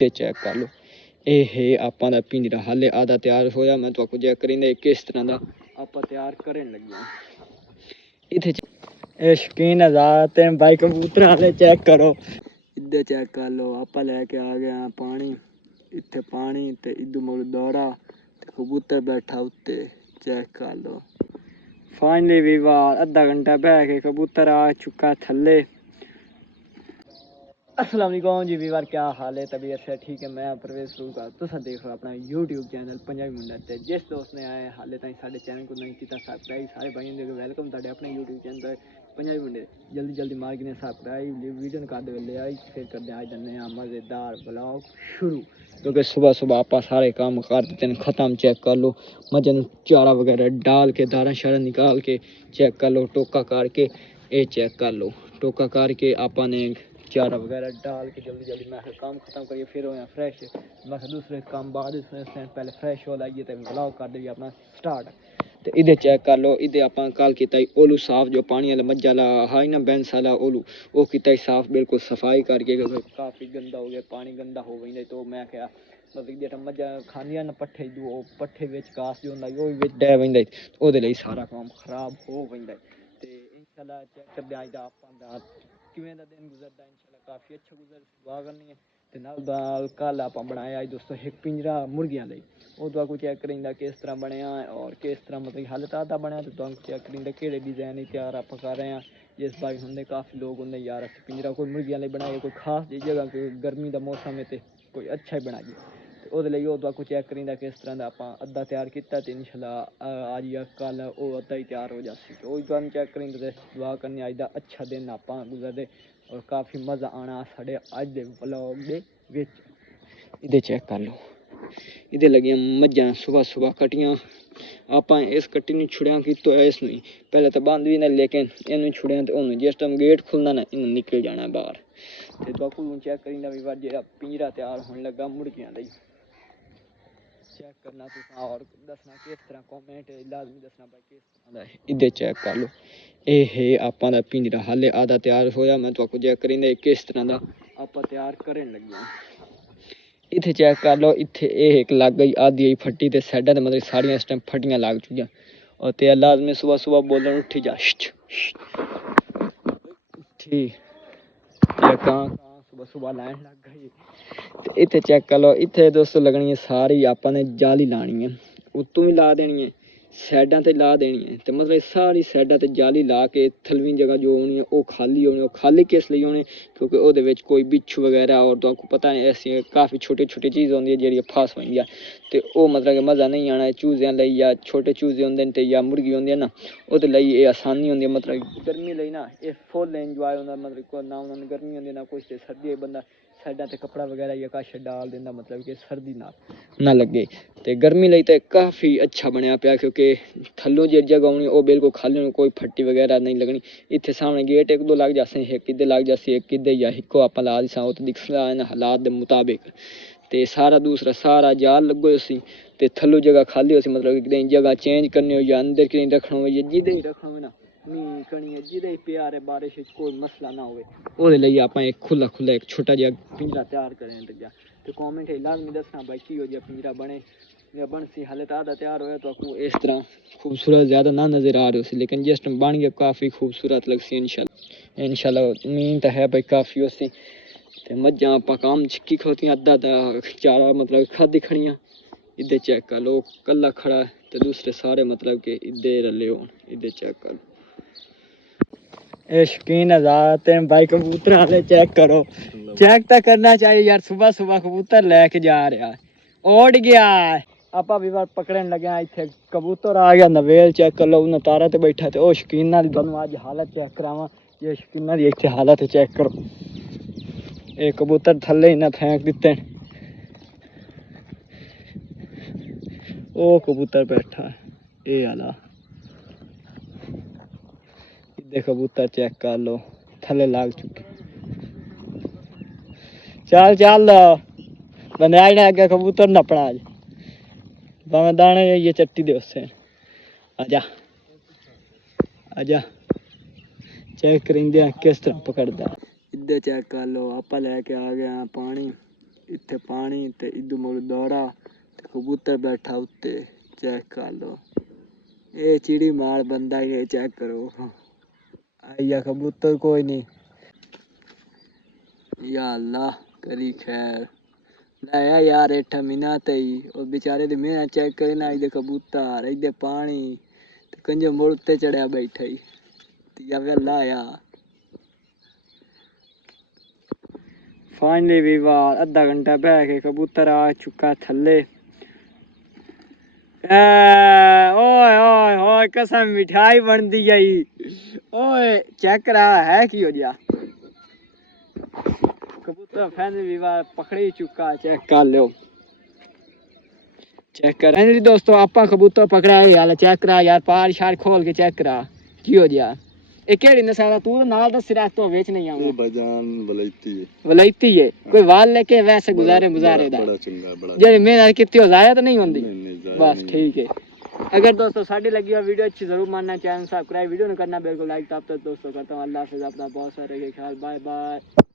ਤੇ ਚੈੱਕ ਕਰ ਲਓ। ਇਹ ਹੈ ਆਪਾਂ ਦਾ ਪਿੰਜਰਾ ਹਾਲੇ ਆਧਾ ਤਿਆਰ ਹੋਇਆ। ਮੈਂ ਤੁਹਾਨੂੰ ਚੈੱਕ ਕਰੀਂਦਾ ਕਿਸ ਤਰ੍ਹਾਂ ਦਾ ਆਪਾਂ ਤਿਆਰ ਕਰਨ ਲੱਗੇ ਹਾਂ। ਇੱਥੇ ਇਹ ਸ਼ੌਕੀਨ ਹਜ਼ਾਰ ਤੇ ਬਾਈ ਕਬੂਤਰ ਵਾਲੇ ਚੈੱਕ ਕਰੋ। ਇੱਧਰ ਚੈੱਕ ਕਰ ਲਓ। ਆਪਾਂ ਲੈ ਕੇ ਆ ਗਏ ਹਾਂ ਪਾਣੀ। ਇੱਥੇ ਪਾਣੀ ਤੇ ਇਦੋਂ ਮੁੜ ਦੌੜਾ ਤੇ ਕਬੂਤਰ ਬੈਠਾ ਉੱਤੇ ਚੈੱਕ कर लो। फाइनली वीवार आधा घंटा बह के कबूतर आ चुका थल्ले। अस्सलाम वालेकुम जी वीवार, क्या हाल है? तबीयत से ठीक है? मैं परवेज का तुसा देख रहा अपना यूट्यूब चैनल पंजाबी मुंडा ते जिस दोस्त ने आए हाले ताईं साडे चैनल को नहीं किया सब्सक्राइब सारे भाइयों दे वेलकम ताडे अपने यूट्यूब चैनल पंजाबी मुंडे। जल्दी जल्दी मार के सब्सक्राइब वीडियो कर दे ले आई फिर कर दे आज नया मज़ेदार ब्लॉग शुरू। क्योंकि सुबह सुबह आप सारे काम कर देते हैं ख़त्म। चेक कर लो मजन चारा वगैरह डाल के दाना शारा निकाल के चेक कर लो। टोका करके ये चेक कर लो। टोका करके आपने चारा वगैरह डाल के जल्दी जल्दी मैं काम ख़त्म करिए फिर हो फ्रैश। मैं दूसरे काम बाद पहले फ्रैश हो लाइए तो ब्लॉग कर दे अपना स्टार्ट। तो इधर चेक कर लो। इधर आप कल किया ओलू साफ जो पानी वाला मज्जा वाला है ना बैंस वाला ओलू वो किया साफ बिल्कुल सफाई करके काफ़ी गंदा हो गया पानी गंदा हो गई। तो मैं क्या मतलब जेटा मज्जा खानिया ना पट्ठे जो पट्ठे घास जो होंगे वो डै बंदा वो सारा काम खराब हो बंदा। तो इंशाल्लाह चेक कर दे अज आप किवें दा दिन गुजरदा इंशाल्लाह काफ़ी अच्छा गुजर दुआ करनी है। तो नाल कल आप बनाया दोस्तों एक पिंजरा मुर्गियां लई वो को चेक करेंगे किस तरह बनया और किस तरह मतलब हाल तादा बनया। तो चेक करेंगे कि डिजाइन तैयार आप कर रहे हैं। जिस भाई होंगे काफ़ी लोग होंगे यार पिंजरा कोई मुर्गियां बनाए कोई खास जी जगह कोई गर्मी का मौसम है तो कोई अच्छा ही बनाइए। तो वो को चेक करेंगे किस तरह का आप अद्धा तैयार किया। तो इंशाल्लाह आज या कल वो अद्धा ही तैयार हो जासी। तो वो चेक करेंगे दुआ करनी अज का अच्छा दिन आप गुजरते और काफ़ी मज़ा आना साढ़े अज के ब्लॉग के विच। इधर चेक कर लो। इधर लगियां मझां सुबह सुबह कटियां आप इस कट्टी ने छुड़िया कि तो इस पहले तो बंद भी ना लेकिन इन छुड़िया तो उन्होंने जिस टाइम गेट खुलना ना इन्हें निकल जाना बाहर। तो बाकू चेक करी भी बार जो पिंजरा तैयार होने लगा मुर्गियां लई चेक करना तुसा और दसना किस तरह कॉमेंट लाजमी दसना भाई किस तरह का। इधर चेक कर लो। ये है आपा दा पिंजरा हाले आधा तैयार होया। मैं तो चेक करेंगे किस तरह का आप तैयार करन लगे। इत्थे चेक कर लो। इत्थे एक लग गई आधी फट्टी तो साइडा तो मतलब सारिया इस टाइम फट्टियां लग चुकी और ते लाजमी सुबह सुबह बोलन उठी जा ठीक सुबह सुबह लाइन लग गई। इत्थे चेक कर लो। इत्थे दोस्तों लगनी है सारी आपने जाली लानी है उत्तों भी ला देनी है साइडा ते ला देनी है। तो मतलब सारी साइडा ते जाली ला के थलवी जगह जो होनी है वो खाली होनी। खाली किस लिए होनी क्योंकि वो कोई बिच्छू वगैरह और तो आपको पता नहीं ऐसी काफ़ी छोटी छोटी चीज़ होंगी जी फास हो जाए तो वो मतलब कि मज़ा नहीं आना चूज़ियां ली या छोटे चूज़े होंगे तो या मुर्गी होंगी ना वो ये आसानी होंगी। मतलब गर्मी ली ना ये फुल इंजॉय होंगे। मतलब ना उन्होंने गर्मी होंगी ना कुछ सर्दी बंदा साइडा ते कपड़ा वगैरह या कश डाल देना मतलब कि सर्दी ना लगे। तो गर्मी लई तो काफ़ी अच्छा बनया पाया क्योंकि थल्लों जी जगह होनी वो बिल्कुल खाली होनी कोई फट्टी वगैरह नहीं लगनी। इतने सामने गेट एक दो लग जाते एक किदे लग जाते एक किदे या हिको आप ला दी वो तो दिख हालात के मुताबिक। तो सारा दूसरा सारा जाल लगो उसी तो थल्लों जगह खाली हो मतलब कि जगह चेंज करनी हो या अंदर कि रखना हो या जिदे ही रखना हो ना मींह कणी है जिदे ही प्यार है बारिश कोई मसला ना हो आप एक खुला खुला एक छोटा जहा पिंजरा तैयार करें लग्या। तो कॉमेंट लाजमी दसना भाई की हो जा पिंजरा बने या बन सी हाले तो आधा तैयार होया। तो आपको इस तरह खूबसूरत ज़्यादा ना नज़र आ रही हो लेकिन जिस टाइम बन गया काफ़ी खूबसूरत लग सी इंशाल्लाह उम्मीद है भाई काफ़ी उसी। तो मझां आप काम चिक्की खोतियां अद्धा चारा मतलब खादी खड़ियां। इधर चेक कर लो कला खड़ा तो दूसरे सारे मतलब कि इधर रले हो। इधर चेक कर लो। ये शौकीन हज़ार तेन भाई कबूतर वाले चेक करो चेक तो करना चाहिए यार। सुबह सुबह कबूतर लेके जा रहा उड़ गया आप भी बार पकड़न लगे इतने कबूतर आ गया नवेल चेक कर लो उन्हें तारा तो बैठा तो वो शौकीना की दोनों अज हालत चेक करावा। ये शौकीना की इतने हालत चेक करो। ये कबूतर थले इन्हें फेंक दिते वो कबूतर बैठा ये आला इधर कबूतर चेक कर लो थले लाग चुके। चल चल बंदे अगे कबूतर नपना आज भावे दाने ये चट्टी दे उससे आजा आजा चेक करेंगे किस तरह पकड़ता। इधर चेक कर लो आप लैके आ गए हैं पानी। इत्थे पानी ते इदू मुड़ दौड़ा ते कबूतर बैठा उत्ते चेक कर लो ये चिड़ी मार बंदा ये चेक करो आइया कबूतर कोई नहीं या अल्लाह करी खैर लाया यार एठा मीना ते ही और बेचारे दे मैं चेक करे ना इधर कबूतर इधर पानी ते कंजो मुड़ उत्ते चढ़या बैठा ही ते या वे लाया फाइनली भी बार आधा घंटा बह के कबूतर आ चुका थल्ले ओए ओए ओए कसम मिठाई बन दी गई ओए चेक रहा है की हो गया कबूतर फाइनली भी बार पकड़ी चुका चेक कर लो चेक कर फाइनली दोस्तों आपा कबूतर पकड़ा है यार चेक करा यार पार शार खोल के चेक करा की हो गया ये केड़ी नस्ल तू तो नाल दस सिरा तो बेच नहीं आऊंगा भाईजान वलैती है कोई वाल लेके वैसे गुजारे दा बड़ा चंगा बड़ा जेडी मेहनत कितनी हो जाया तो नहीं होंदी नहीं बस ठीक है अगर दोस्तों साड़ी लगी हो वीडियो अच्छी जरूर मानना चैनल सब्सक्राइब वीडियो ने करना बिल्कुल लाइक तब तक दोस्तों करता हूँ अल्लाह हाफिज़ अपना बहुत सारे ख्याल बाय बाय।